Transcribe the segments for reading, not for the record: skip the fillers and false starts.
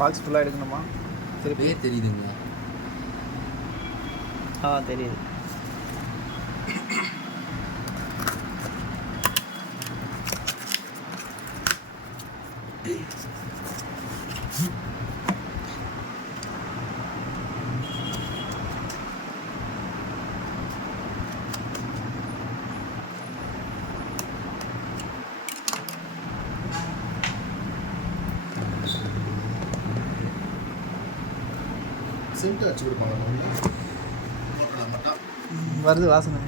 Box ஃபுல்லாக எடுக்கணுமா? சரி பேர் தெரியுதுங்களா? தெரியுது. சென்ட் வச்சு கொடுப்பாங்க வருது வாசனை.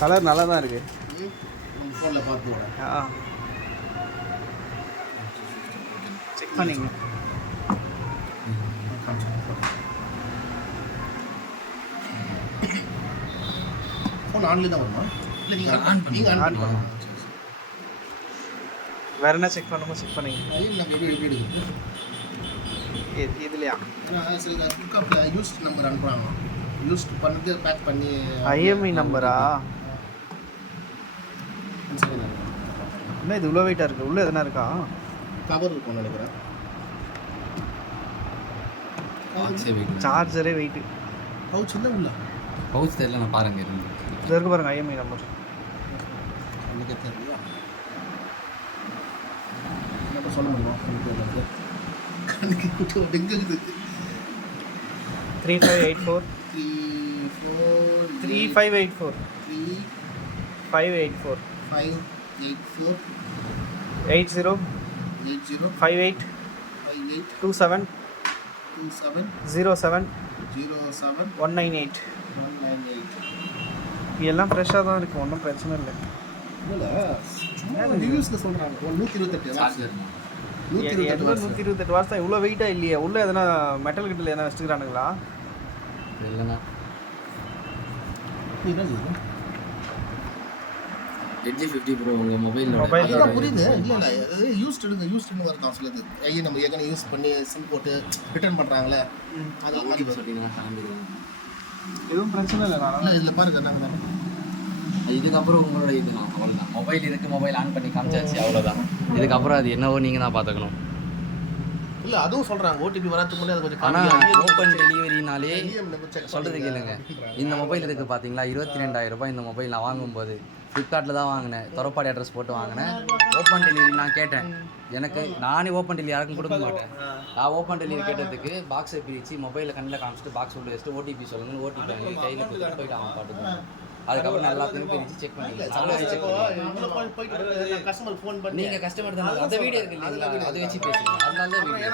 கலர் நல்லா தான் இருக்கு. ஃபோனில் பார்த்து செக் பண்ணிங்க. ஃபோன் ஆன்லைன் தான் வருமா? இல்லை நீங்கள் ஆன் பண்ணலாம். வேற என்ன செக் பண்ணுமோ செக் பண்ணிங்க. நம்ம எப்படி எடுக்குது இதுலையா? சில ஃப்ளிப்கார்ட்டில் யூஸ்ட் நம்பர் அனுப்புகிறாங்க. யூஸ்ட் பண்ணிட்டு பேக் பண்ணி ஐஎம்ஐ நம்பரா? என்ன இது இவ்வளோ வெயிட்டாக இருக்குது? உள்ளே எதனா இருக்கா? கவர் இருக்கும்னு நினைக்கிறேன். சார்ஜரே வெயிட்டு. பவுச் இல்லை உள்ள பவுச் தெரியல. நான் பாருங்க இது இருக்கு பாருங்க ஐஎம்ஐ நம்பர். எனக்கு தெரியல. என்ன சொல்ல முடியுமா? கணக்கு கூட்டம் எங்கே 3584 3584 584 80 58 27 07 198 இதெல்லாம் ஃப்ரெஷ்ஷாக தான் இருக்குது. ஒன்றும் பிரச்சனை இல்லை. ரிவ்யூஸில் சொல்கிறாங்க 128 128 வாட்ஸ் தான். இவ்வளோ வெயிட்டாக இல்லையே. உள்ளே எதனா மெட்டல் கிட்டில் எதனா வச்சுக்கிறானுங்களா? இல்லைண்ணா. எட்ஜி 50 ப்ரோ உங்கள் மொபைல் புரியுது. இல்லை யூஸ்டுன்னு வரதான் சொல்லுது. ஐயோ நம்ம ஏற்கனவே யூஸ் பண்ணி சிம் போட்டு ரிட்டர்ன் பண்ணுறாங்களே, அது மாதிரி சொல்லிங்கன்னா காமிடுங்க. எதுவும் பிரச்சனை இல்லை. இல்லை இதில் பாருங்க நாங்கள் இதுக்கப்புறம் உங்களோட இதுதான். அவ்வளோதான். மொபைல் இருக்குது, மொபைல் ஆன் பண்ணி காமிச்சாச்சு, அவ்வளோதான். இதுக்கப்புறம் அது என்னவோ நீங்கள் தான் பார்த்துக்கணும். இல்லை அதுவும் சொல்கிறாங்க ஓடிபி வராதுக்கு முன்னாடி அது கொஞ்சம். ஆனால் ஓப்பன் டெலிவரினாலே சொல்கிறது கேளுங்க. இந்த மொபைல் இருக்குது பார்த்தீங்களா, 22,000 ரூபாய். இந்த மொபைல் நான் வாங்கும்போது ஃப்ளிப்கார்ட்டில் தான் வாங்கினேன். தொரப்பாடி அட்ரஸ் போட்டு வாங்கினேன். ஓப்பன் டெலிவரி நான் கேட்டேன். எனக்கு நானே ஓப்பன் டெலிவரி யாருக்கும் கொடுக்க மாட்டேன். நான் ஓப்பன் டெலிவரி கேட்டதுக்கு பாக்ஸை பிரித்து மொபைலில் கண்ணில் காமிச்சிட்டு பாக்ஸ் உள்ள வச்சுட்டு ஓடிபி சொல்லுங்கன்னு ஓடிபி வாங்கி கையில் கொடுத்துட்டு போயிட்டு அவன் பாட்டுக்கு. அதுக்கப்புறம் நான் எல்லாத்தையும் பிரித்து செக் பண்ணிக்கலாம். நீங்கள் கஸ்டமர் தானே, அந்த வீடியோ இருக்குது இல்லைங்களா, அதை வச்சு பேசுங்க. அதனால தான் வீடியோ.